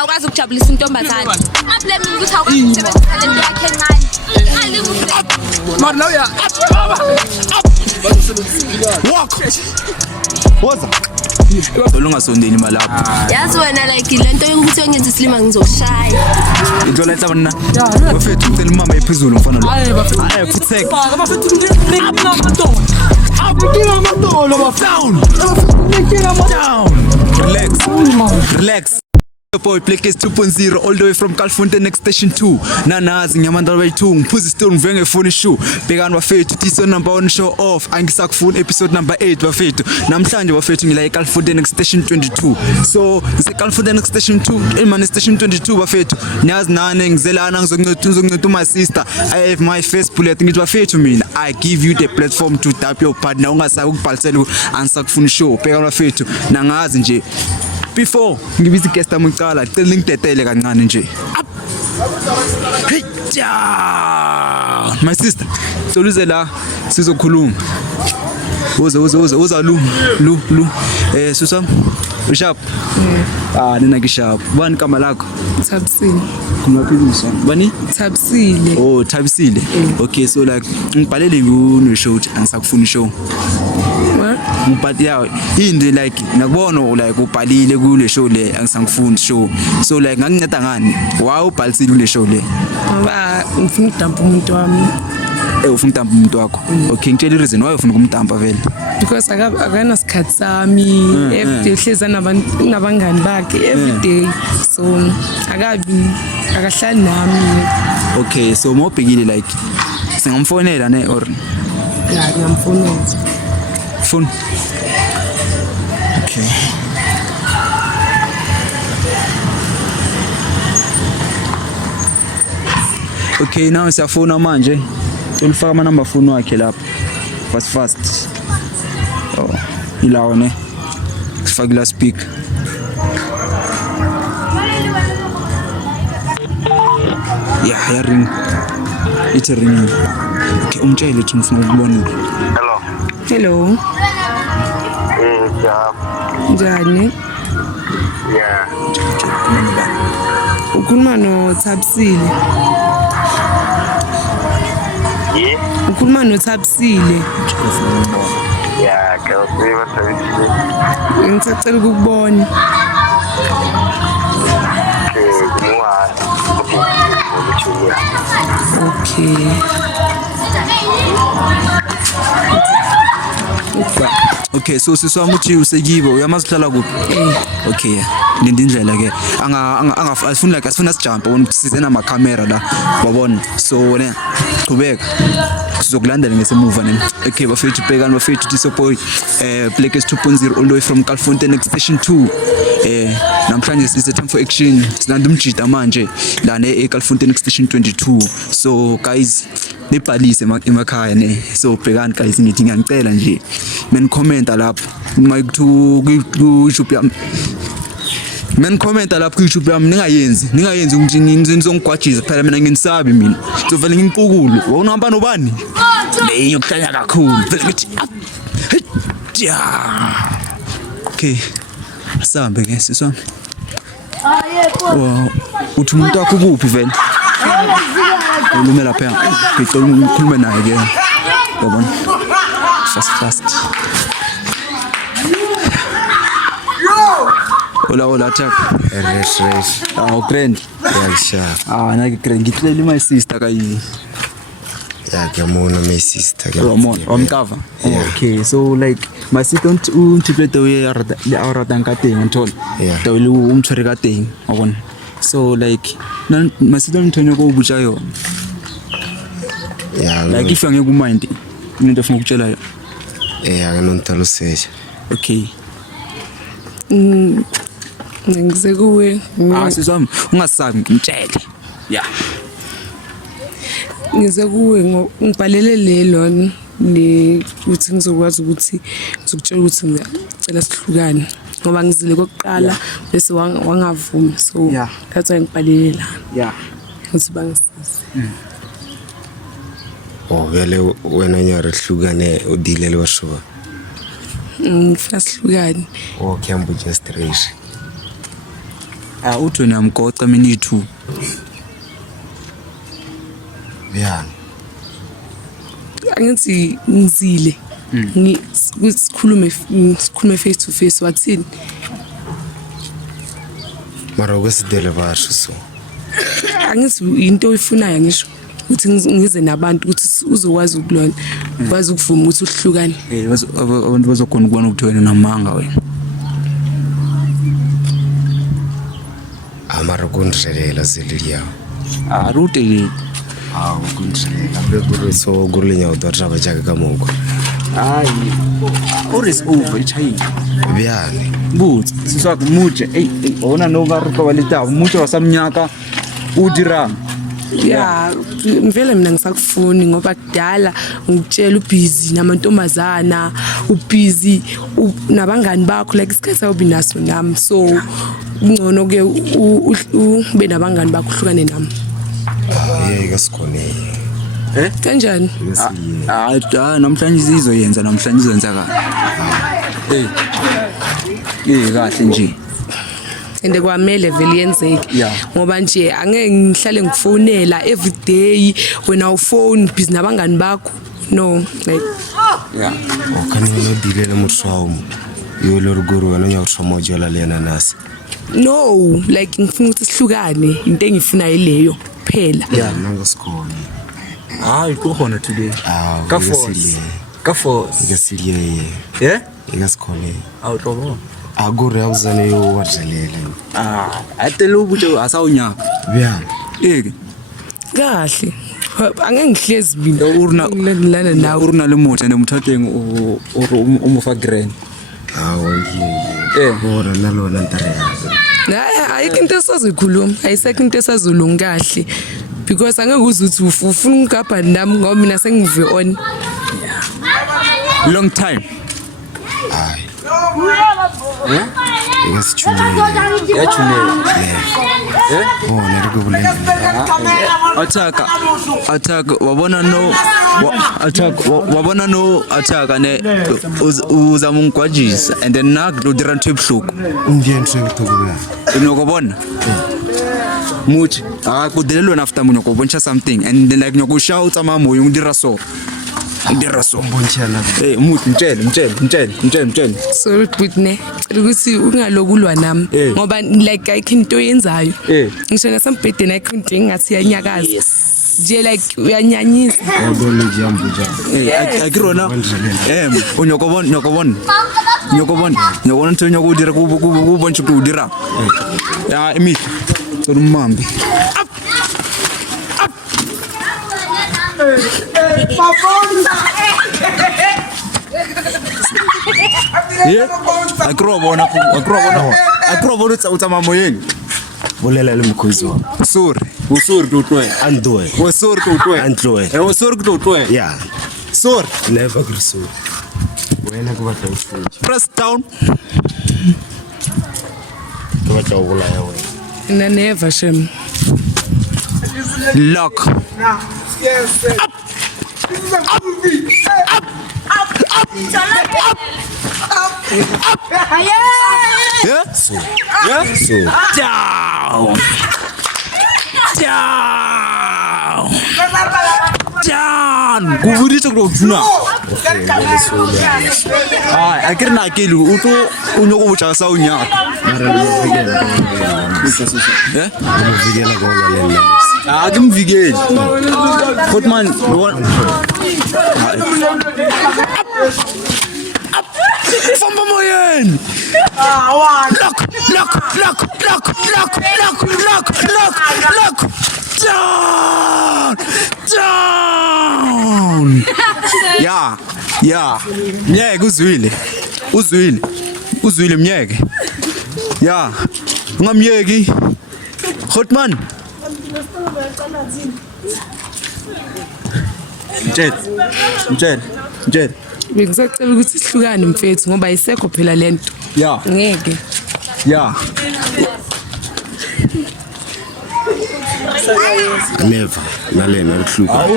awukwazi ukujabulisa intombazane. Ungablame ukuthi awukwazi ukusebenzisa le nto yakhe encane. Mara now ya. Walk. Woza. Olungasondeli malapha. Yazi wena like lento yokuthi ngenza isilima ngizoshaya. Into letha wena. Bafethu ucela mama ephezulu mfana lo. Hayi bafethu. Hayi futhi. Bafethu ngiphinga amadolo. Ngiphinga amadolo bafethu. Down. Relax. Boy Blackcase 2.0 all the way from Calfonte next station 2 nanazi nyamandala bayi2 ngiphuza stone ngivenge phone show bekani bafethu this number 1 show off angisakufuna episode number 8 bafethu namhlanje bafethu ngila eCalfonte next station 22 so ngise Calfonte next station 2 emane station 22 bafethu niyazi nane ngizelana ngizonceda my sister I have my first bullet ngithi bafethu mina I give you the platform to tap your partner ungasaka ukubhalisela ansakufuna show bekani bafethu nangazi nje before ngibiza guest amcala cela ngidetele kancane nje my sister soluze la sizokhuluma uza lu susam sharp nina ngisharp bani kama lakho Thabisile. kumaphilisa bani Thabisile. oh Thabisile okay so like ngibhalele ku show angisakufuna show but yeah indi like nakubona like ubhalile kule show le angisangifuni show so like ngakunceda ngani wa ubhalisile kule show le Ngoba ngifuna udampa umuntu wami ufuna udampa umuntu wakho okay ngitshela reason why ufuna ukumdampa vele because akana sikhathi sami everyday hleza nabangani bakhe everyday so akahlali nami okay so mawubhekile like singamfonela ne or la ngamfonela phone okay okay now siyafona manje ulifaka ama number phone wakhe lapha fast oh ilawo ne sifakila speaker ya ring it's ring okay umtshele ukuthi ngifuna ukubona hello njani Yeah. ukhuluma no Thabisile ukhuluma no Thabisile Yeah, kawusiba Thabisile. ngicela ukubona okay okay so siswami uthi usekibo uyamazihlala kuphi okay yeah nindindlela ke angafuni like asifuna sijumpa wona size nama camera la wabona so ne qhubeka sizokulandela ngesemuva ne okay bafethu bhekani bafethu disoboy Blackcase 2.0 all the way from Calfonte next station 2 namhlanje is time for action silanda umjida manje la ne Calfonte next station 22 so guys nibhalise emakhaya ne so bhekani guys ngithi ngiyacela nje men commenta lapho ku YouTube yami men commenta lapho ku YouTube yami ningayenzi ukuthi ngizongigwajisa phela mina nginisabi mina sovela ngimpukulo wonahamba nobani leyo kuhlanya kakhulu phela ngithi okay asambe ke siswami uthi umuntu wakho kuphi vele ulume lapha ngicela ukukhuluma naye ke yabona fast hola chap Race. grand Yeah, sure. na grand ngicela my sister kayi Yeah, Gamona, my sister. Ramon omkava okay so like my sister untiplete we ara tanka teng unthola to le umtshwere ka teng wabona so like my sister unthonye ko butsha yona Yeah, like if angeke umind into ofuna ukutshela yo yeah, nginontalo sesha. okay ngize kuwe siswami ungasabi ngitshele yeah ngize kuwe ngibhalele lelo le uthi ngizokwazi ukuthi ngizokutshela ukuthi ngicela sihlukane ngoba ngizile kokuqala bese wangavumi so that's why ngibhalele la ukuthi bangisize Vele wena nyara hlukane udilele washuba. ngifuna sihlukane Okay, ambu just race. uthi wena mgoqa mina i2 yeah angithi ngizile sikhulume face to face wathini mara ukwesidele basho so angithi into oyifunayo ngisho ukuthi ngize nabantu ukuthi uzokwazi ukulona ukwazi ukuvuma ukuthi uhlukane abantu bazokhona ukubona ukuthi wena namanga wena amara kundrelela zeliya arute kundrelela bekuru so gulinya udotha bajaka kamoko hayi ores over ichayi byane but siswaka muje ona no va ri kovalita muje wasamnyaka udirang ya mvele mina ngisakufuni ngoba kudala ngikutshela ubusy namantombazana ubusy nabangani bakho like isikhathi awubinaso nami so ngcono ke ube nabangani bakho uhlukane nami yeke sikhone kanjani namhlanje izoyenza namhlanje izenza kahle nje ende kwamele vele yenzeke ngoba nje angeke ngihlale ngifonela every day wena ufone busy nabangani bakho no like okani nodilele mutshwawo yolo ruguru wena nyautshoma jola lena nasi no like ngifuna ukuthi sihlukane into engifuna ileyo phela nangosikhona hayi kukhona today ka force ngesiliye ngesikhona awutobo agure awuzane yo wadlelela atele ubuthe asawunyaka kahle angeke ngihlezi mina urna nawe urna le mothe nemthatheng umufa grand bora nalona ntare ayikho into esazikhuluma ayisekho into esazolunga kahle because angeke uzuthi ufuna ungigabha nami ngoba mina sengive on long time attack wabona no attack ne uzama ungigwajisa and then nakudira ntwe ebhluku undiyenhle utokubula unokubona muthi kudelelwe after munyo kuboncha something and then like nyokushout amamoyo ngidira so bonchana muthi mtshele sorry Britney ukuthi ungalokulwa nami ngoba like ayikho into yenzayo ngisho nasembhedeni ayikho into engathi yanyakaza nje like uyanyanyisa akirona unyokobona ntho nyokudira kuboncha ukudira ya imithi solumambi akrobona utama moyeni bolela le mkhozi wa usuri tutwe andwe usuri tutwe andwe usuri tutwe yeah suri never grisu wena kuba tawufuthi press down kuba tawula yawe na never shem lock Yes. Up. Yeah. so down kubudisa kuduna akiri nakeli uto unyokubucha sawunyaka vikela ngoba lena akimvikeli Hotman Famba moyen lock down yeah mnyeke uzwile mnyeke yeah ungamyeki Hotman Mtshele bengisacela ukuthi sihlukane mfethu ngoba ayisekho phela lento ngeke never nalena ukuhluka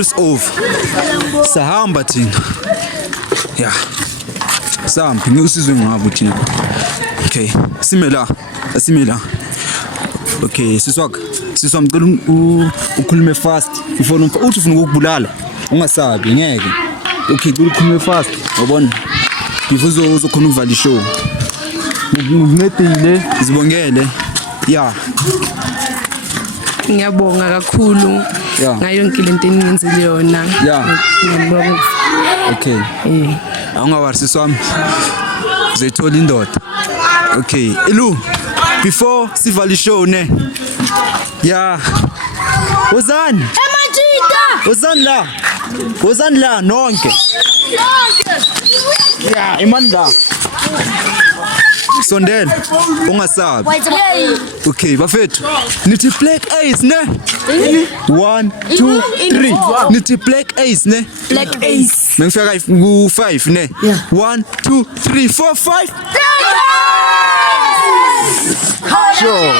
is over sahamba thina sambi ngiusizwe ngabo thina Okay, simela. Okay, siswami ngicela ukhulume fast before uthi ufuna ukubulala. Ungasabi ngeke. Okay, ukhulume fast. Yabona? Before uzokhona ukuvala ishow. Ngincedile, sibongele. Yeah. Ngiyabonga kakhulu ngayo yonke lento eningenzile yona. Ngiyabonga. Okay. Awungawari siswami. Uzoyithola indoda. Okay, Ilu, before sivala ishow ne. Yeah. Wozani? Emajita. Wozani la nonke. Yeah, imanda. Sondela, ungasabi. Okay, bafethu. Nithi black ace ne? 1 2 3. Nithi black ace ne? Black ace. Mengifika ku5 ne? 1 2 3 4 5. Sure.